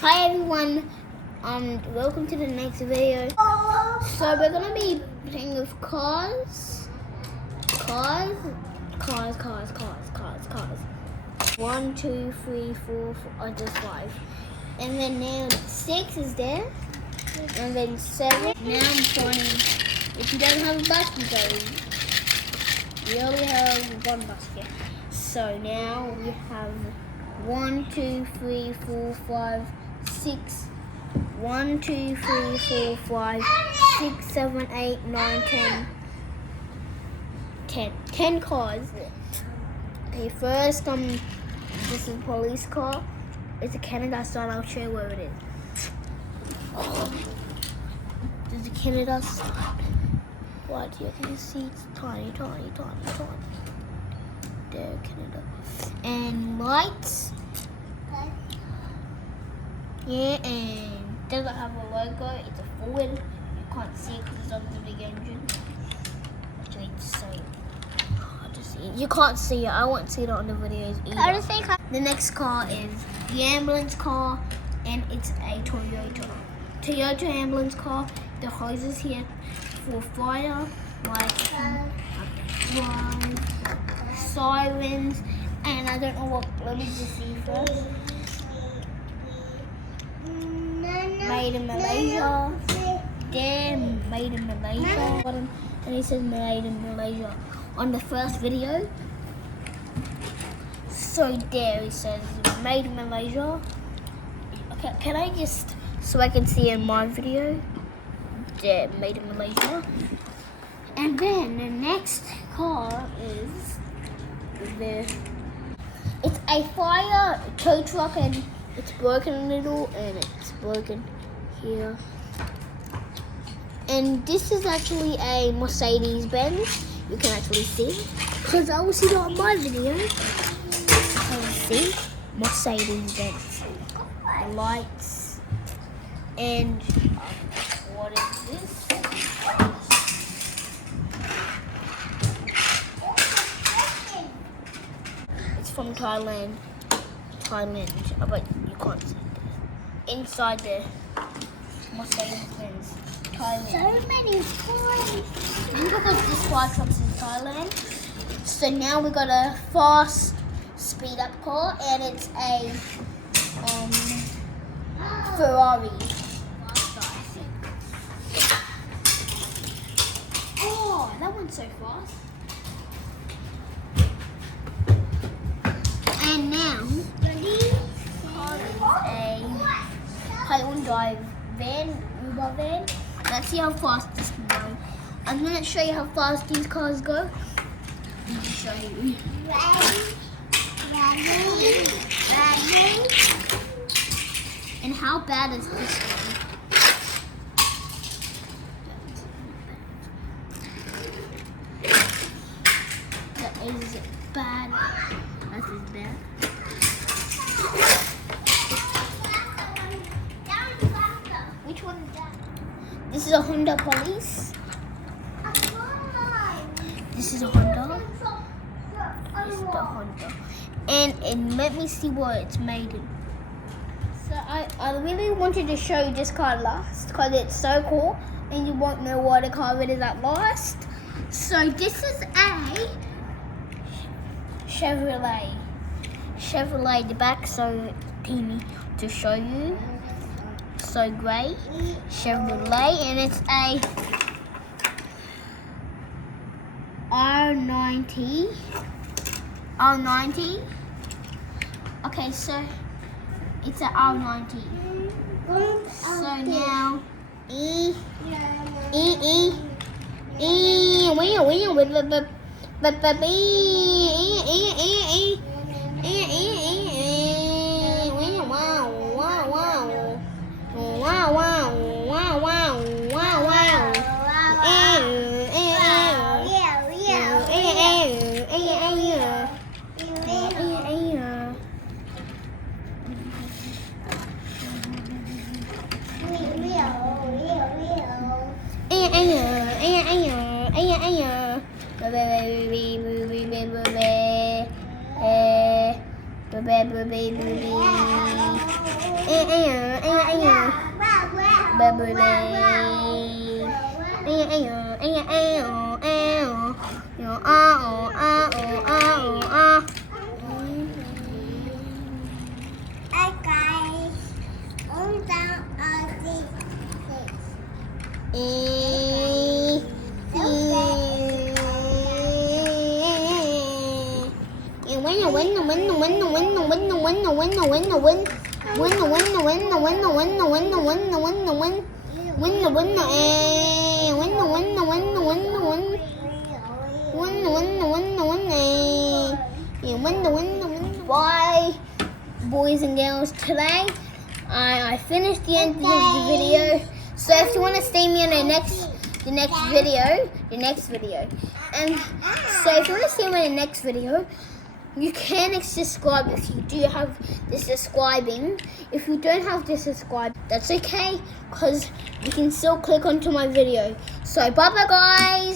Hi everyone, welcome to the next video. So we're gonna be playing with cars. 1, 2, 3, 4, just 5. And then now 6 is there. And then 7. Now I'm finding if you don't have a basket though, you only have one basket. So now we have 1, 2, 3, 4, 5, 6. 1, 2, 3, 4, 5, 6, 7, 8, 9, 10 cars. Okay, first this is a police car. It's a Canada style. I'll show you where it is. There's a Canada style. Right here, can you see it's tiny. There, Canada. And lights. Yeah, and doesn't have a logo. It's a Ford. You can't see it because it's on the big engine. Actually, it's so hard to see. You can't see it. I won't see it on the videos either. The next car is the ambulance car, and it's a Toyota ambulance car. The hoses here for fire, like sirens, and I don't know what. Let me just see first. Made in Malaysia. There, made in Malaysia. And it says made in Malaysia on the first video. So there it says made in Malaysia. Okay, can I just so I can see in my video? There, made in Malaysia. And then the next car is it's a fire tow truck, and it's broken a little, and it's broken here. And this is actually a Mercedes Benz. You can actually see, because I will see it on my video. You can see Mercedes Benz. The lights. And what is this? It's from Thailand, but you can't see it. Inside the Mercedes Benz, Thailand. So many toys. Because this fire truck's in Thailand. So now we got a fast speed up car, and it's a Ferrari. Oh, that one's so fast. And now, a Hyundai Uber van. Let's see how fast this can go. I'm going to show you how fast these cars go. Let me show you. Ready. And how bad is this one? That is bad. That is bad. Which one is that? This is a Honda Police. This is a Honda. This is the Honda. And let me see what it's made in. So I really wanted to show you this car last because it's so cool, and you won't know what a car it is at last. So this is a Chevrolet. The back so teeny to show you. So great. Chevrolet, and it's a R90. Okay, so it's an R90. So now Bye, boys and girls. Today, I finished the end of the video. So if you want to see me in the next video, and so if you want to see me in the next video, you can subscribe if you do have the subscribing. If you don't have the subscribe, that's okay, because you can still click onto my video. So bye bye guys.